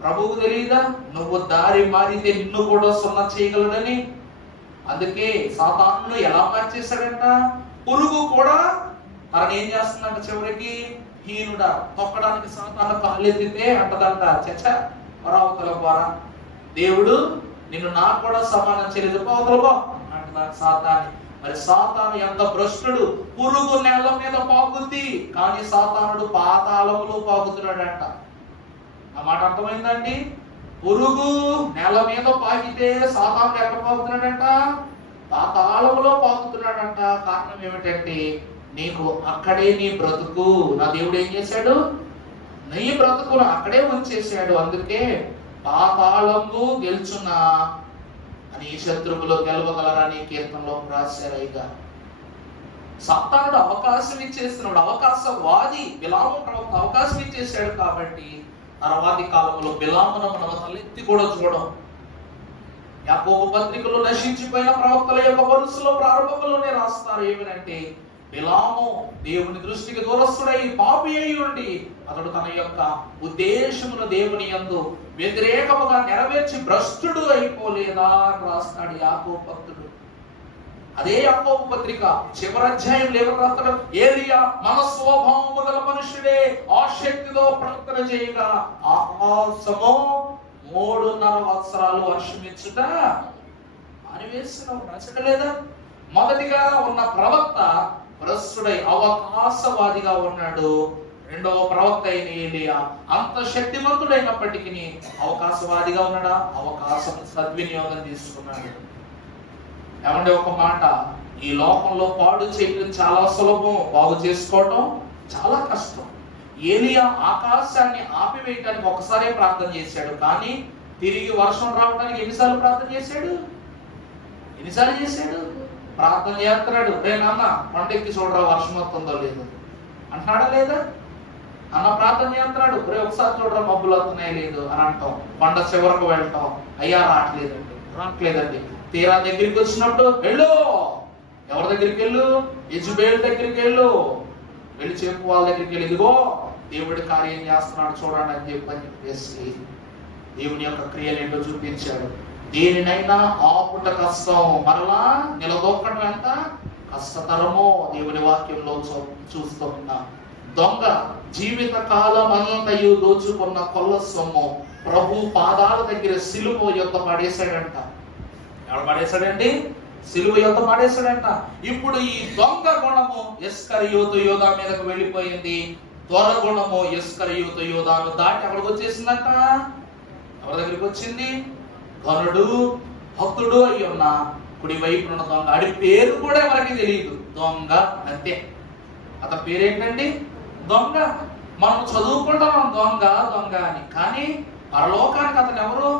ప్రభువుకు తెలియదా నువ్వు దారి మారితే నిన్ను కూడా సున్నా చేయగలడని? అందుకే సాతాను ఎలా మార్చేశాడంట? పురుగు కూడా తనని ఏం చేస్తుందంట, చివరికి హీనుడా తొక్కడానికి సాతాను కాళ్ళెత్తితే అంటదంట, చచ్చ పరావతల ద్వారా దేవుడు నిన్ను నాకు కూడా సమానం చేయలేదు, పోతలపో అంటదాన్ని సాతాన్ని. మరి సాతాను ఎంత భ్రష్టుడు! పురుగు నేల మీద పాకుద్ది, కానీ సాతానుడు పాతాళములో పాకుతున్నాడంట. ఆ మాట అర్థమైందండి? పురుగు నేల మీద పాకితే సాతానుడు ఎక్కడ పాకుతున్నాడంట? పాతాళములో పాకుతున్నాడంట. కారణం ఏమిటంటే, నీకు అక్కడే నీ బ్రతుకు, నా దేవుడు ఏం చేశాడు? నీ బ్రతుకును అక్కడే ఉంచేశాడు. అందుకే పాతాళము గెలుచున్నా అని శత్రువులో గెలవగలరని కీర్తనలో రాశారైగా. సాతానుడు అవకాశం ఇచ్చేస్తున్నాడు, అవకాశవాది. బిలాము ప్రవక్త అవకాశం ఇచ్చేసాడు కాబట్టి తర్వాతి కాలంలో బిలామును మనం తలెత్తి కూడా చూడం. యాకోబు పత్రికలో నశించిపోయిన ప్రవక్తల యొక్క వరుసలో ప్రారంభంలోనే రాస్తారు ఏమనంటే, బిలాము దేవుని దృష్టికి దూరస్తుడై పాపి అయి ఉండి అతడు తన యొక్క ఉద్దేశమును దేవుని యందు వ్యతిరేకముగా నెరవేర్చి భ్రష్టుడు అయిపోలేదా అని రాస్తాడు యాకోబు భక్తుడు. అదే యాకోబు పత్రిక చివరి అధ్యాయంలో ఎవరు రాస్తాడు? ఏలియా మన స్వభావము గల మనుషుడే ఆసక్తితో ప్రార్థన చేయగా ఆకాశము 3.5 సంవత్సరాలు వర్షమిచ్చుట మానివేసిన రాచడలేదా? మొదటిగా ఉన్న ప్రవక్త భ్రష్టుడై అవకాశవాదిగా ఉన్నాడు. రెండవ ప్రవక్త అయిన ఏలియా అంత శక్తిమంతుడైనప్పటికీ అవకాశవాదిగా ఉన్నాడా? అవకాశం సద్వినియోగం తీసుకున్నాడు. ఏమంటే ఒక మాట, ఈ లోకంలో పాడు చేయడం చాలా సులభం, బాగు చేసుకోవటం చాలా కష్టం. ఏలియా ఆకాశాన్ని ఆపివేయటానికి ఒకసారే ప్రార్థన చేశాడు, కానీ తిరిగి వర్షం రావడానికి ఎన్నిసార్లు ప్రార్థన చేశాడు? ఎన్నిసార్లు చేశాడు? ప్రార్థన చేస్తున్నాడు, రే నాన్న కొండెక్కి చూడరా వర్షం వస్తుందో లేదు అంటున్నాడా లేదా? అన్న ప్రార్థన చేస్తున్నాడు, రే ఒకసారి చూడరా మబ్బులు వస్తున్నాయి లేదు అని అంటాం. కొండ చివరకు వెళ్తాం, అయ్యా రావట్లేదండి. తీరా దగ్గరికి వచ్చినప్పుడు వెళ్ళు, ఎవరి దగ్గరికి వెళ్ళు? యెజబేల్ దగ్గరికి వెళ్ళు, వెళ్ళి చెప్పు వాళ్ళ దగ్గరికి వెళ్ళి, ఇదిగో దేవుడి కార్యం చేస్తున్నాడు చూడండి అని చెప్పేసి దేవుని యొక్క క్రియలు ఏంటో చూపించాడు. దేనినైనా ఆపుట కష్టం, మరలా నిలదొక్కడం ఎంత కష్టతరమో దేవుని వాక్యంలో చూస్తున్నా. దొంగ జీవిత కాలం అంతయు దోచుకున్న కొల్ల సొమ్ము ప్రభు పాదాల దగ్గర సిలువ యొద్ద పడేశాడంట. ఎవరు పడేశాడండి? సిలువ యొద్ద పడేశాడంట. ఇప్పుడు ఈ దొంగ గుణము ఇస్కరియోతు యోధా మీదకు వెళ్ళిపోయింది. దొర గుణము ఇస్కరియోతు యోధాను దాటి అక్కడికి వచ్చేసిందంట. ఎవరి దగ్గరికి వచ్చింది? ధనుడు భక్తుడు అయి ఉన్న కుడి వైపు ఉన్న దొంగ. ఆడి పేరు కూడా ఎవరికి తెలియదు, దొంగ అంతే. అతని పేరేంటండి? దొంగ. మనం చదువుకుంటాం దొంగ దొంగ అని, కానీ పరలోకానికి అతను ఎవరు?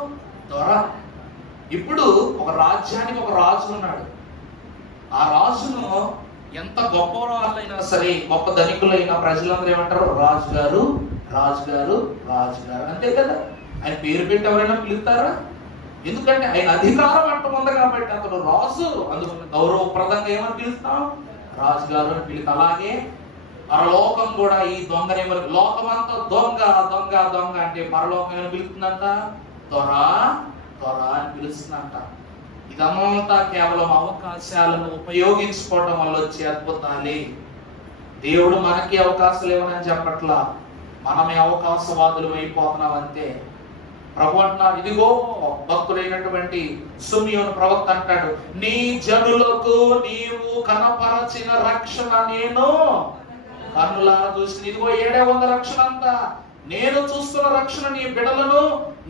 దొర. ఇప్పుడు ఒక రాజ్యానికి ఒక రాజు ఉన్నాడు. ఆ రాజును ఎంత గొప్ప వాళ్ళైనా సరే, గొప్ప ధనికులైన ప్రజలందరూ ఏమంటారు? రాజుగారు రాజుగారు రాజుగారు, అంతే కదా. ఆయన పేరు పెట్టి ఎవరైనా పిలుస్తారా? ఎందుకంటే ఆయన అధికారం అంటూ ఉంది కాబట్టి అతడు రాజు. అందుకని గౌరవప్రదంగా ఏమని పిలుస్తాం? రాజుగారు అని పిలిచి, అలాగే పరలోకం కూడా ఈ దొంగనే, లోకమంతా దొంగ దొంగ దొంగ అంటే పరలోకం ఏమని పిలుస్తుందంట? దొర దొర అని పిలుస్తుందంట. ఇదంతా కేవలం అవకాశాలను ఉపయోగించుకోవడం వల్ల వచ్చే అద్భుతాలే. దేవుడు మనకి అవకాశాలు ఇవ్వనని చెప్పట్లా, మనమే అవకాశవాదులు అయిపోతున్నాం అంతే. ప్రభు అంటున్నారు, ఇదిగో భక్తుడైనటువంటి సిమియోను ప్రవక్త అంటాడు, నీ జనులకు నీవు కనపరచిన రక్షణ నేను కన్నులారా చూసిన, ఇదిగో 700 రక్షణ అంతా నేను చూస్తున్న రక్షణ, నీ బిడ్డలను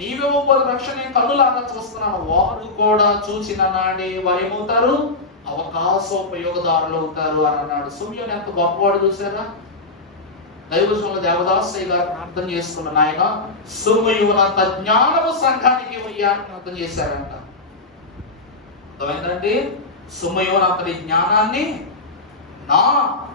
నీవేమోపోదు రక్షణ నేను కన్నులారా చూస్తున్నాను. వారు కూడా చూసిన నాడే వారు ఏమవుతారు? అవకాశోపయోగదారులు అవుతారు అని అన్నాడు. సిమియోను ఎంత గొప్పవాడు చూసారా? దైవజనుల దేవదాసయ్య గారు ప్రార్థన చేసుకున్న నాయన సిమియోనంత జ్ఞానము సంఘానికి ఇవ్వయ్యాలని ప్రార్థన చేశారంట. అర్థమైందండి? సిమియోనంతటి జ్ఞానాన్ని నా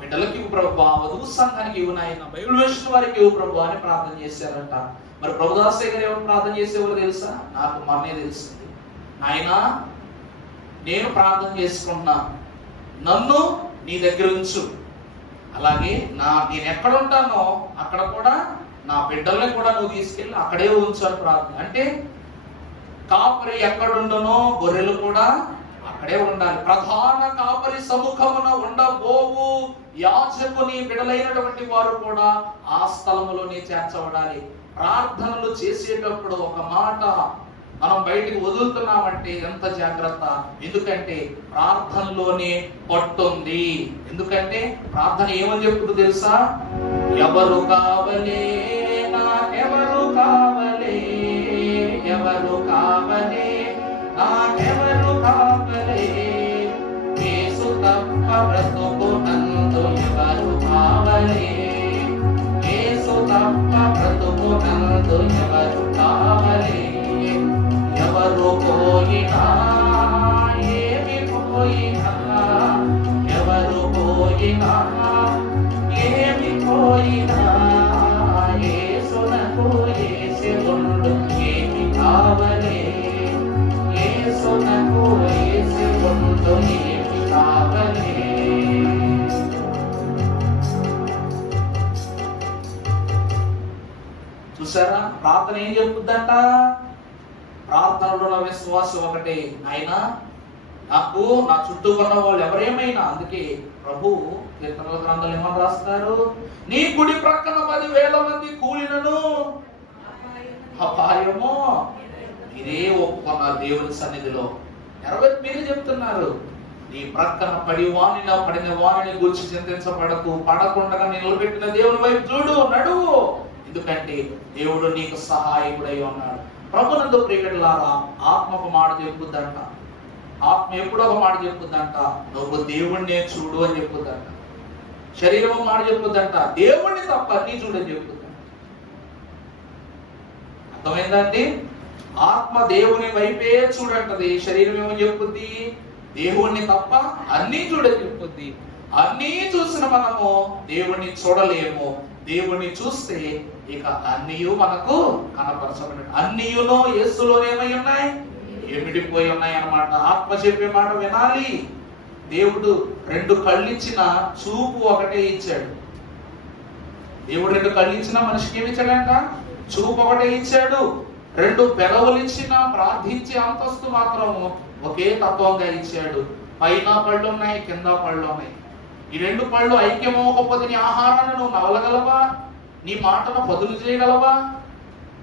బిడ్డలకి ఇవ్వు ప్రభువా, వధువు సంఘానికి ఇవ్వు నాయన, బైబిల్ వేసిన వారికి ఇవ్వు ప్రభువా అని ప్రార్థన చేశారంట. మరి ప్రభుదాసయ్య గారు ఏమైనా ప్రార్థన చేసేవారు తెలుసా? నాకు మొన్నే తెలిసింది. ఆయన నేను ప్రార్థన చేసుకుంటున్నా, నన్ను నీ దగ్గర ఉంచు, అలాగే నేను ఎక్కడ ఉంటానో అక్కడ కూడా నా బిడ్డల్ని కూడా నువ్వు తీసుకెళ్ళి అక్కడే ఉంచు అని ప్రార్థన. అంటే కాపరి ఎక్కడుండనో గొర్రెలు కూడా అక్కడే ఉండాలి. ప్రధాన కాపరి సముఖమున ఉండబోవు యాజకుని బిడ్డలైనటువంటి వారు కూడా ఆ స్థలములోనే చేర్చబడాలి. ప్రార్థనలు చేసేటప్పుడు ఒక మాట మనం బయటికి వదులుతున్నామంటే ఎంత జాగ్రత్త. ఎందుకంటే ప్రార్థనలోనే పట్టుంది. ఎందుకంటే ప్రార్థన ఏమని చెప్తుంది తెలుసా? ఎవరు కావలే నాకెవరు కావలే, ఎవరు కావలే నాకెవరు కావలే, యేసు తప్ప బ్రతుకునందు ఎవరు కావలే, యేసు తప్ప బ్రతుకునందు ఎవరు కావలే, ఎవరు పోయినా ఏమి పోయినా, ఎవరు పోయినా ఏమి పోయినా, యేసునకు యేసుండు ఏమి కావలే, యేసునకు యేసుండు ఏమి కావలే. చూసారా ప్రార్థన ఏం చెప్పుద్దంట? ప్రార్థనలో నా విశ్వాసం ఒకటే, ఆయన నాకు నా చుట్టూ ఉన్న వాళ్ళు ఎవరేమైనా, అందుకే ప్రభు కీర్తనల గ్రంథాలు ఏమని రాస్తారు? నీ కుడి ప్రక్కన 10,000 మంది కూలినను అపాయమో ఇదే ఒప్పుకున్నారు దేవుని సన్నిధిలో. మీరే చెప్తున్నారు, నీ ప్రక్కన పడిన వాణిని గురించి చింతించబడకు, పడకుండా నిలబెట్టిన దేవుని వైపు చూడు, నడువు, ఎందుకంటే దేవుడు నీకు సహాయకుడై ఉన్నాడు. ప్రభునందు ప్రియలారా, ఆత్మ ఒక మాట చెప్పుద్దంట. ఆత్మ ఎప్పుడు ఒక మాట చెప్పుద్దంట, నువ్వు దేవుణ్ణే చూడు అని చెప్పుద్దంట. శరీరం మాట చెప్పుద్దంట, దేవుణ్ణి తప్ప అన్ని చూడని చెప్పుద్దంట. అర్థమైందండి? ఆత్మ దేవుని వైపే చూడంటది, శరీరం ఏమని చెప్పుద్ది? దేవుణ్ణి తప్ప అన్ని చూడని చెప్పుద్ది. అన్నీ చూసిన మనము దేవుణ్ణి చూడలేము. దేవుణ్ణి చూస్తే ఇక అన్నీ మనకు కనపరచబడి, అన్నీయులో యేసులోనేమై ఉన్నాయి, ఎమిడిపోయి ఉన్నాయి అన్నమాట. ఆత్మ చెప్పే మాట వినాలి. దేవుడు 2 కళ్ళు ఇచ్చిన చూపు ఒకటే ఇచ్చాడు. దేవుడు 2 కళ్ళు ఇచ్చిన మనిషికి ఏమి ఇచ్చాడంట? చూపు ఒకటే ఇచ్చాడు. 2 పెదవులు ఇచ్చిన ప్రార్థించే అంతస్తు మాత్రం ఒకే తత్వంగా ఇచ్చాడు. పైన పళ్ళు ఉన్నాయి, కింద పళ్ళు ఉన్నాయి. ఈ 2 పళ్ళు ఐక్యం అవ్వకపోతే నీ ఆహారాన్ని నువ్వు నవలగలవా? నీ మాటను బదులు చేయగలవా?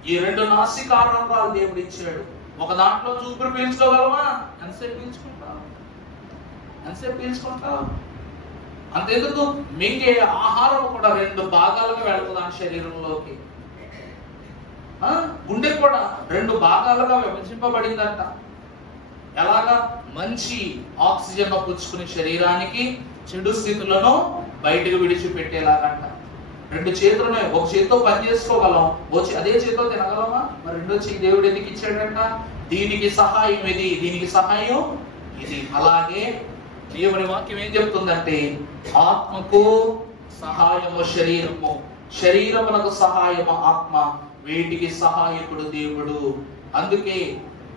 ఈ 2 నాసికారంధ్రాలు దేవుడు ఇచ్చాడు. ఒక దాంట్లో చూపురు పీల్చుకోగలవా? ఎంతసేపు పీల్చుకుంటావు? అంతెందుకు, మింగే ఆహారం కూడా 2 భాగాలుగా వెళుతుంది శరీరంలోకి. గుండె కూడా 2 భాగాలుగా విభజింపబడిందంట. ఎలాగా? మంచి ఆక్సిజన్ పుచ్చుకుని శరీరానికి, చెడు స్థితులను బయటకు విడిచిపెట్టేలాగంట. 2 చేతులు ఉన్నాయి, ఒక చేతితో పని చేసుకోగలం, అదే చేతితో తినగలమా? మరి 2 చేయి దేవుడు ఎందుకు ఇచ్చాడంట? దీనికి సహాయం ఇది, దీనికి సహాయం ఇది. అలాగే దేవుని వాక్యం ఏం చెప్తుందంటే, ఆత్మకు సహాయము శరీరము, శరీరమునకు సహాయము ఆత్మ, వీటికి సహాయకుడు దేవుడు. అందుకే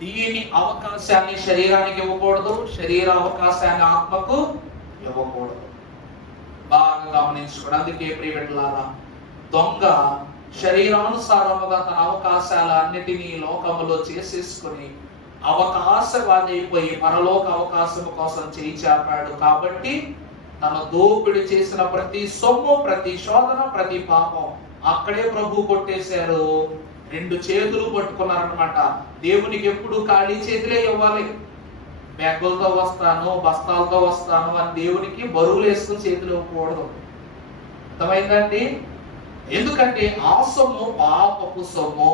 దీని అవకాశాన్ని శరీరానికి ఇవ్వకూడదు, శరీర అవకాశాన్ని ఆత్మకు ఇవ్వకూడదు. బాగా గమనించుకోండి. అందుకే ప్రియబిడ్డలారా, దొంగ శరీరానుసారముగా తన అవకాశాలన్నిటినీ లోకములో చేసేసుకుని అవకాశవాది అయిపోయి పరలోక అవకాశము కోసం చేయి చాపాడు. కాబట్టి తన దోపిడి చేసిన ప్రతి సొమ్ము, ప్రతి శోధన, ప్రతి పాపం అక్కడే ప్రభు కొట్టేశారు. 2 చేతులు పట్టుకున్నారనమాట. దేవునికి ఎప్పుడు ఖాళీ చేతులే ఇవ్వాలి. బ్యాగులతో వస్తాను, బస్తాలతో వస్తాను అని దేవునికి బరువులు వేసుకుని చేతులు ఇవ్వకూడదు. అర్థమైందండి? ఎందుకంటే ఆ సొమ్ము పాపపు సొమ్ము.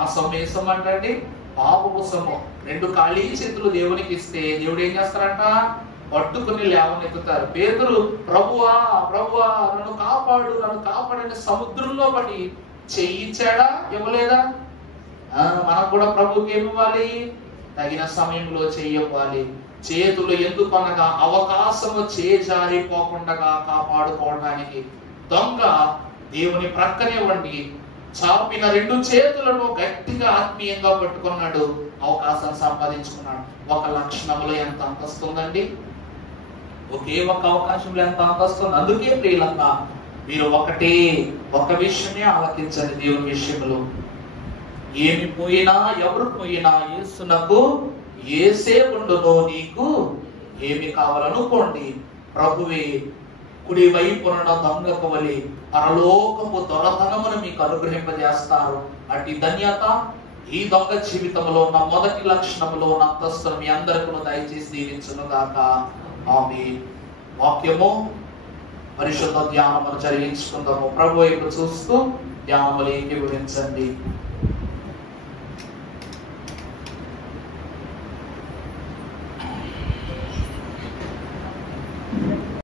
ఆ సొమ్ము ఏ సొమ్ము అంటే పాపపు సొమ్ము. 2 ఖాళీ చేతులు దేవునికి ఇస్తే దేవుడు ఏం చేస్తారంట? పట్టుకుని లేవనెత్తుతారు. పేతురు, ప్రభువా ప్రభువా నన్ను కాపాడు, నన్ను కాపాడని సముద్రంలో పడి చేయించాడా? ఇవ్వలేదా? మనకు కూడా ప్రభుకి ఏమి ఇవ్వాలి? తగిన సమయంలో చెయ్యాలి. చేతులు ఎందుకనగా అవకాశము చేజారిపోకుండా కాపాడుకోవడానికి. దొంగ దేవుని ప్రక్కనే వండి చాపిన 2 చేతులను గట్టిగా ఆత్మీయంగా పట్టుకున్నాడు. అవకాశం సంపాదించుకున్నాడు. ఒక లక్షణంలో ఎంత అంతస్తుందండి? ఒకే ఒక అవకాశంలో ఎంత అంతస్తుంది? అందుకే ప్రియులంతా మీరు ఒక విషయమే ఆలకించండి. దేవుని విషయంలో ఏమి పోయినా ఎవరు పోయినా యేసునకు యేసే ఉండును. నీకు ఏమి కావాలనుకోండి, ప్రభువే కుడి వైపున దొంగకు వలె పరలోకపు దొరతనమును మీకు అనుగ్రహింపజేస్తారు. అట్టి ధన్యత ఈ దొంగ జీవితంలో ఉన్న మొదటి లక్షణంలో ఉన్న అంతస్తును మీ అందరికీ దయచేసి దీవించును గాక. ఆమేన్. వాక్యము పరిశుద్ధ ధ్యానమును జరిగించుకుందాము. ప్రభు వైపు చూస్తూ ధ్యానములు ఏకీభవించండి.